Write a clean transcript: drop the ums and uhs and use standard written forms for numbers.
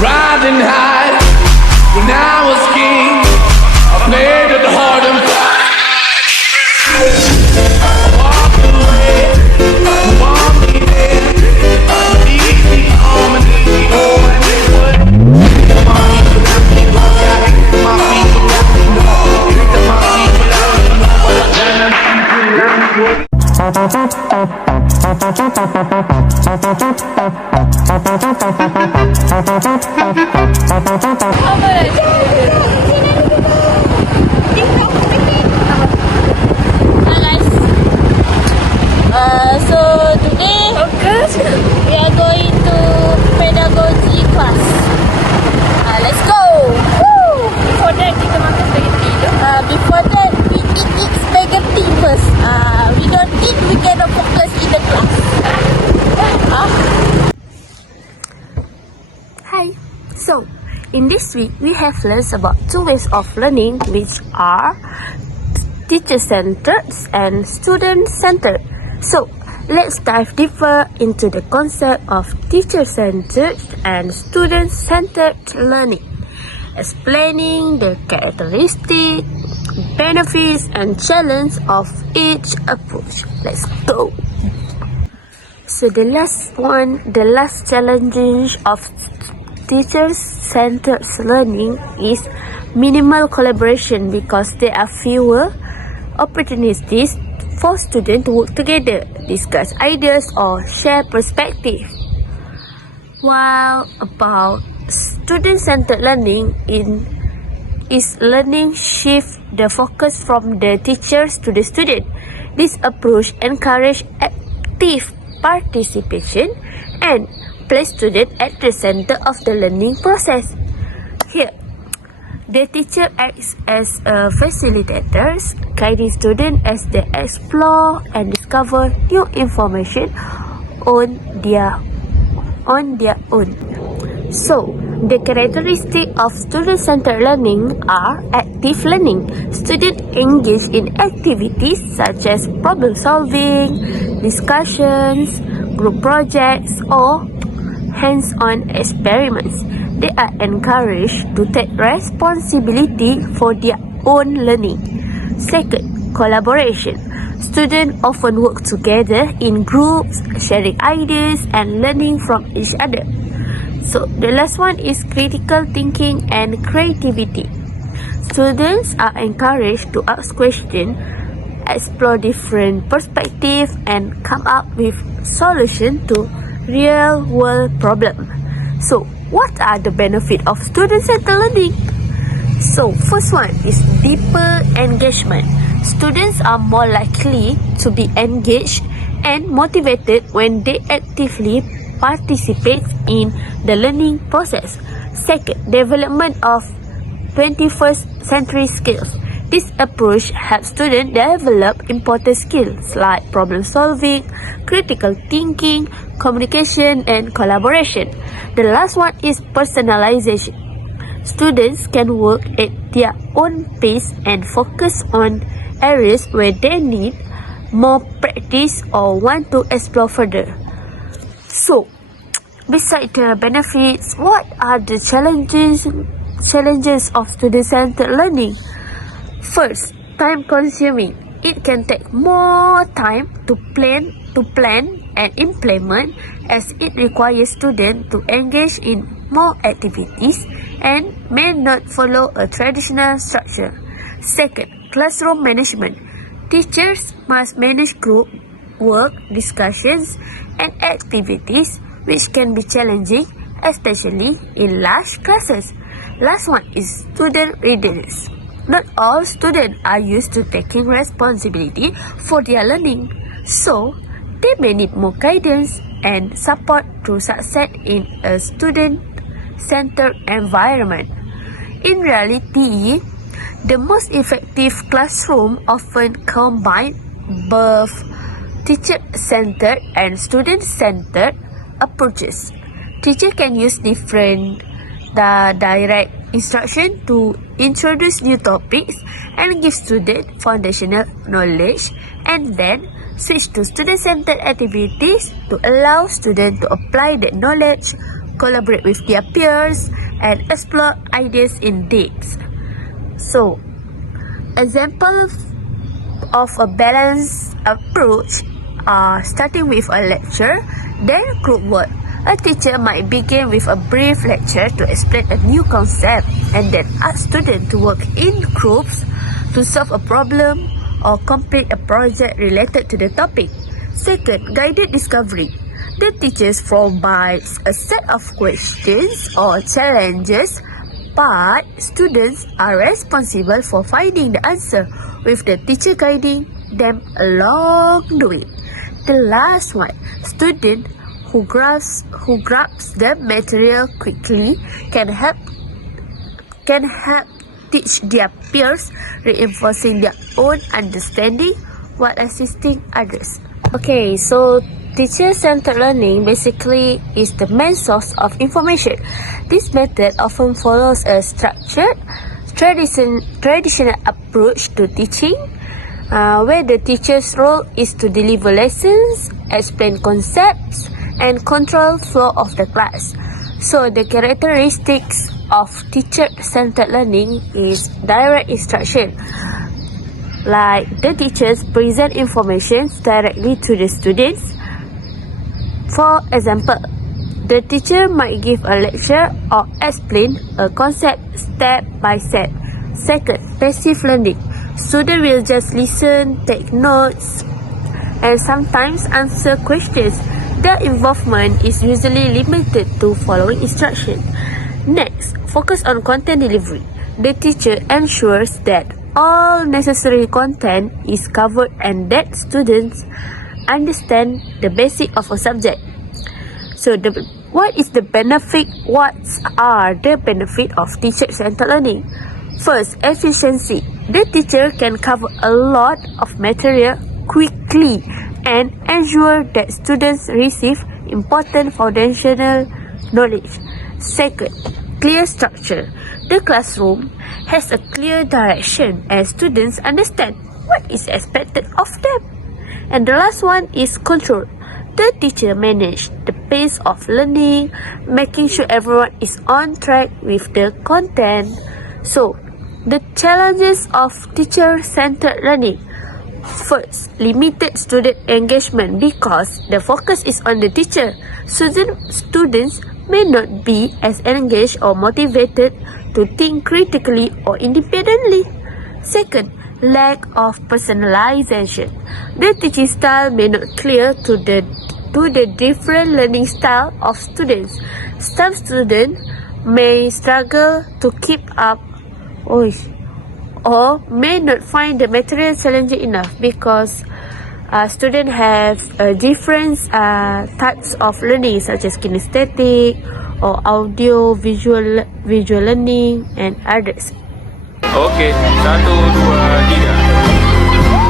riding high. When I was king, I played it hard and fast. Walk away, want me there. Easy on me, oh, and it would. My people out, people out, my people out, my people out, So today we are going to pedagogy class. Let's go. Woo! Before that, kita makan spaghetti tu. Before that, we eat spaghetti first. We don't eat, we cannot focus in the class. Hi. So, in this week, we have learned about two ways of learning, which are teacher-centered and student-centered. So, let's dive deeper into the concept of teacher-centered and student-centered learning, explaining the characteristics, benefits, and challenges of each approach. Let's go. So the last challenge of teacher-centered learning is minimal collaboration, because there are fewer opportunities for students to work together, discuss ideas, or share perspective. While about student-centered learning is learning shift the focus from the teachers to the student. This approach encourages active participation and place student at the center of the learning process. Here, the teacher acts as a facilitator, guiding students as they explore and discover new information on their own. So, the characteristics of student-centered learning are active learning. Students engage in activities such as problem solving, discussions, group projects, or hands-on experiments. They are encouraged to take responsibility for their own learning. Second, collaboration. Students often work together in groups, sharing ideas and learning from each other. So, the last one is critical thinking and creativity. Students are encouraged to ask questions, explore different perspectives, and come up with solutions to real-world problems. So, what are the benefits of student-centered learning? So, first one is deeper engagement. Students are more likely to be engaged and motivated when they actively participate in the learning process. Second, development of 21st century skills. This approach helps students develop important skills like problem solving, critical thinking, communication, and collaboration. The last one is personalization. Students can work at their own pace and focus on areas where they need more practice or want to explore further. So, besides the benefits, what are the challenges of student-centered learning? First, time consuming. It can take more time to plan and implement, as it requires students to engage in more activities and may not follow a traditional structure. Second, classroom management. Teachers must manage group work, discussions, and activities, which can be challenging, especially in large classes. Last one is student readiness. Not all students are used to taking responsibility for their learning, so they may need more guidance and support to succeed in a student-centered environment. In reality, the most effective classroom often combine both teacher-centered and student-centered approaches. Teacher can use different direct instruction to introduce new topics and give students foundational knowledge, and then switch to student-centered activities to allow students to apply that knowledge collaborate with their peers, and explore ideas in depth. So, examples of a balanced approach are starting with a lecture, then group work. A teacher might begin with a brief lecture to explain a new concept and then ask students to work in groups to solve a problem or complete a project related to the topic. Second, guided discovery. The teachers provides a set of questions or challenges, but students are responsible for finding the answer with the teacher guiding them along the way. The last one, student who grasps the material quickly can help teach their peers, reinforcing their own understanding while assisting others. Okay, so teacher-centered learning basically is the main source of information. This method often follows a structured, traditional approach to teaching, where the teacher's role is to deliver lessons, explain concepts, and control flow of the class. So the characteristics of teacher-centered learning is direct instruction. Like the teachers present information directly to the students. For example, the teacher might give a lecture or explain a concept step by step. Second, passive learning. Students will just listen, take notes, and sometimes answer questions. Their involvement is usually limited to following instructions. Next, focus on content delivery. The teacher ensures that all necessary content is covered and that students understand the basic of a subject. So, what are the benefits of teacher-centered learning? First, efficiency. The teacher can cover a lot of material quickly and ensure that students receive important foundational knowledge. Second, clear structure. The classroom has a clear direction and students understand what is expected of them. And the last one is control. The teacher manages the pace of learning, making sure everyone is on track with the content. So, the challenges of teacher-centered learning. First, limited student engagement because the focus is on the teacher. Students may not be as engaged or motivated to think critically or independently. Second, lack of personalization. The teaching style may not clear to the different learning style of students. Some students may struggle to keep up or may not find the material challenging enough because students have different types of learning such as kinesthetic or audio, visual learning and others. Okey, 1, 2, 3.